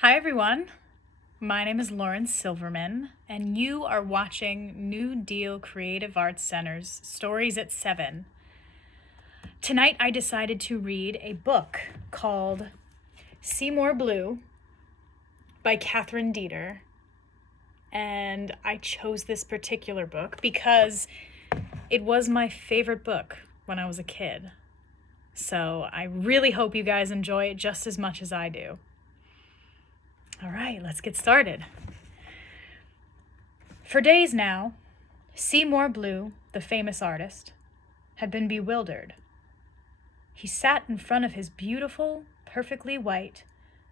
Hi everyone, my name is Lauren Silverman, and you are watching New Deal Creative Arts Center's Stories at 7. Tonight I decided to read a book called Seymour Bleu by Catherine Deeter, and I chose this particular book because it was my favorite book when I was a kid. So I really hope you guys enjoy it just as much as I do. All right, let's get started. For days now, Seymour Bleu, the famous artist, had been bewildered. He sat in front of his beautiful, perfectly white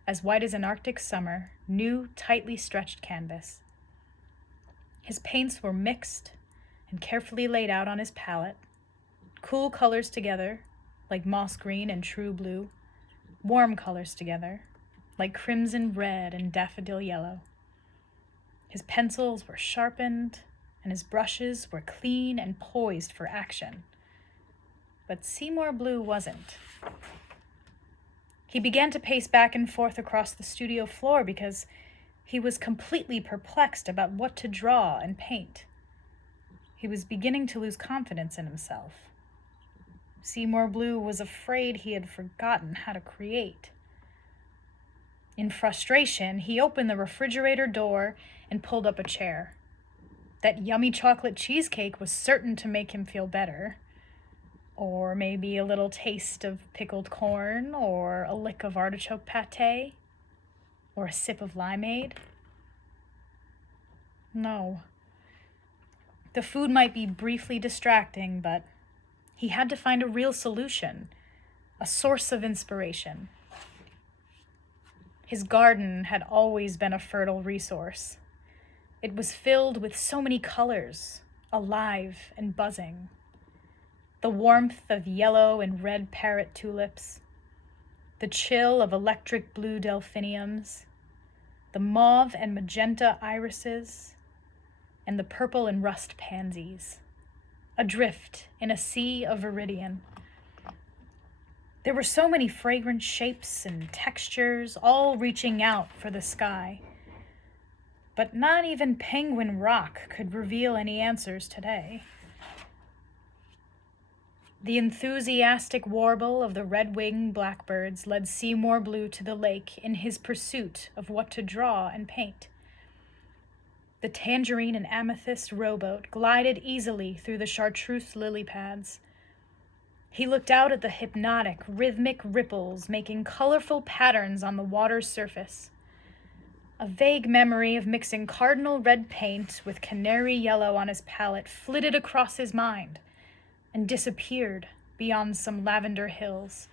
as an Arctic summer, new, tightly stretched canvas. His paints were mixed and carefully laid out on his palette, cool colors together, like moss green and true blue, warm colors together, like crimson red and daffodil yellow. His pencils were sharpened, and his brushes were clean and poised for action. But Seymour Bleu wasn't. He began to pace back and forth across the studio floor because he was completely perplexed about what to draw and paint. He was beginning to lose confidence in himself. Seymour Bleu was afraid he had forgotten how to create. In frustration, he opened the refrigerator door and pulled up a chair. That yummy chocolate cheesecake was certain to make him feel better. Or maybe a little taste of pickled corn, or a lick of artichoke pâté, or a sip of limeade. No. The food might be briefly distracting, but he had to find a real solution, a source of inspiration. His garden had always been a fertile resource. It was filled with so many colors, alive and buzzing. The warmth of yellow and red parrot tulips, the chill of electric blue delphiniums, the mauve and magenta irises, and the purple and rust pansies, adrift in a sea of viridian. There were so many fragrant shapes and textures, all reaching out for the sky. But not even Penguin Rock could reveal any answers today. The enthusiastic warble of the red-winged blackbirds led Seymour Bleu to the lake in his pursuit of what to draw and paint. The tangerine and amethyst rowboat glided easily through the chartreuse lily pads. He looked out at the hypnotic, rhythmic ripples making colorful patterns on the water's surface. A vague memory of mixing cardinal red paint with canary yellow on his palette flitted across his mind and disappeared beyond some lavender hills.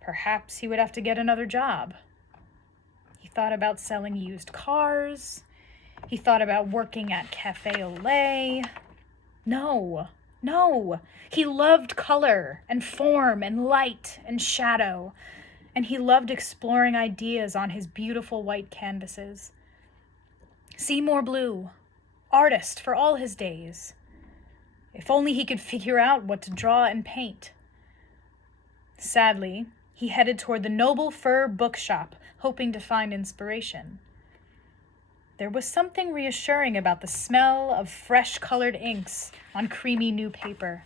Perhaps he would have to get another job. He thought about selling used cars. He thought about working at Cafe Olay. No. He loved color and form and light and shadow, and he loved exploring ideas on his beautiful white canvases. Seymour Bleu, artist for all his days. If only he could figure out what to draw and paint. Sadly, he headed toward the Noble Fur bookshop, hoping to find inspiration. There was something reassuring about the smell of fresh-colored inks on creamy new paper.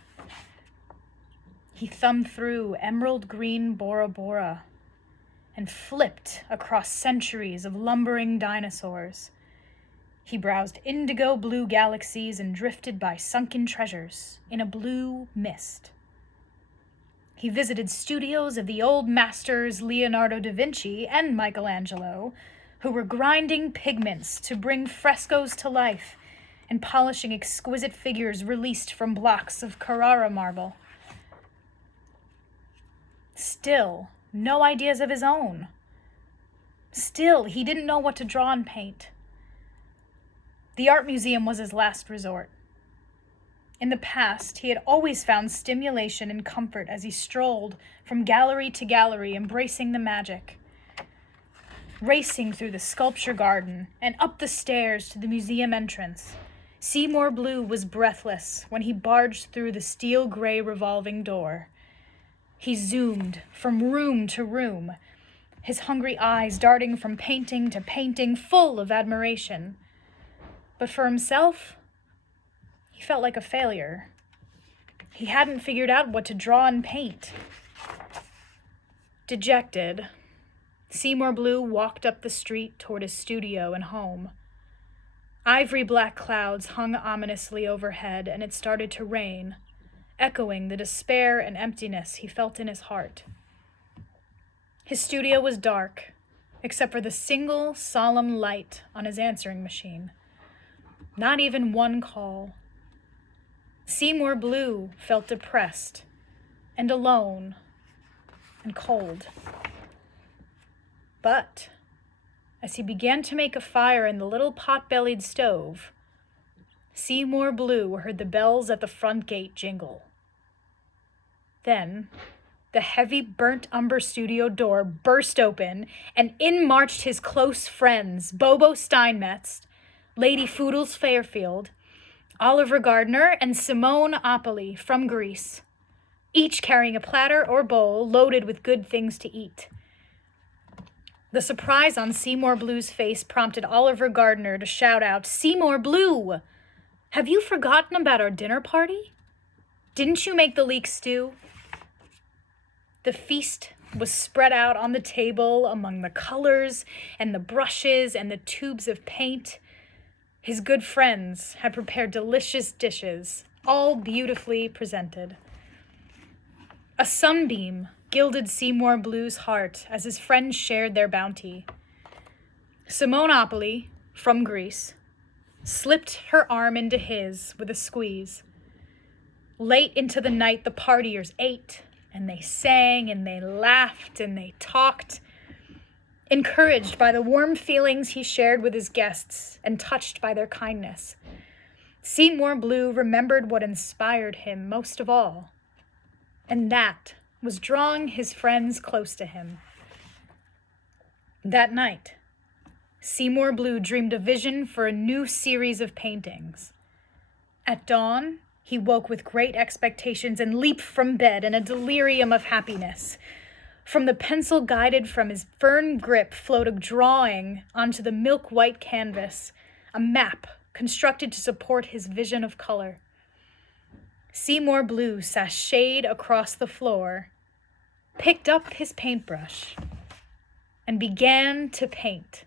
He thumbed through emerald green Bora Bora and flipped across centuries of lumbering dinosaurs. He browsed indigo blue galaxies and drifted by sunken treasures in a blue mist. He visited studios of the old masters Leonardo da Vinci and Michelangelo, who were grinding pigments to bring frescoes to life and polishing exquisite figures released from blocks of Carrara marble. Still, no ideas of his own. Still, he didn't know what to draw and paint. The art museum was his last resort. In the past, he had always found stimulation and comfort as he strolled from gallery to gallery, embracing the magic. Racing through the sculpture garden and up the stairs to the museum entrance, Seymour Bleu was breathless when he barged through the steel-gray revolving door. He zoomed from room to room, his hungry eyes darting from painting to painting, full of admiration. But for himself, he felt like a failure. He hadn't figured out what to draw and paint. Dejected, Seymour Bleu walked up the street toward his studio and home. Ivory black clouds hung ominously overhead, and it started to rain, echoing the despair and emptiness he felt in his heart. His studio was dark, except for the single solemn light on his answering machine. Not even one call. Seymour Bleu felt depressed and alone and cold. But as he began to make a fire in the little pot-bellied stove, Seymour Bleu heard the bells at the front gate jingle. Then the heavy burnt umber studio door burst open, and in marched his close friends, Bobo Steinmetz, Lady Foodles Fairfield, Oliver Gardner, and Simone Opoli from Greece, each carrying a platter or bowl loaded with good things to eat. The surprise on Seymour Blue's face prompted Oliver Gardner to shout out, "Seymour Bleu! Have you forgotten about our dinner party? Didn't you make the leek stew?" The feast was spread out on the table among the colors and the brushes and the tubes of paint. His good friends had prepared delicious dishes, all beautifully presented. A sunbeam gilded Seymour Blue's heart as his friends shared their bounty. Simone Opoli, from Greece, slipped her arm into his with a squeeze. Late into the night, the partiers ate, and they sang, and they laughed, and they talked. Encouraged by the warm feelings he shared with his guests and touched by their kindness, Seymour Bleu remembered what inspired him most of all, and that was drawing his friends close to him. That night, Seymour Bleu dreamed a vision for a new series of paintings. At dawn, he woke with great expectations and leaped from bed in a delirium of happiness. From the pencil guided from his firm grip flowed a drawing onto the milk-white canvas, a map constructed to support his vision of color. Seymour Bleu sashayed across the floor, picked up his paintbrush, and began to paint.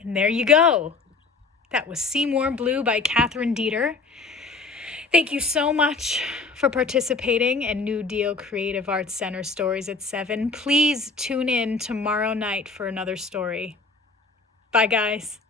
And there you go. That was Seymour Bleu by Catherine Deeter. Thank you so much for participating in New Deal Creative Arts Center Stories at 7. Please tune in tomorrow night for another story. Bye, guys.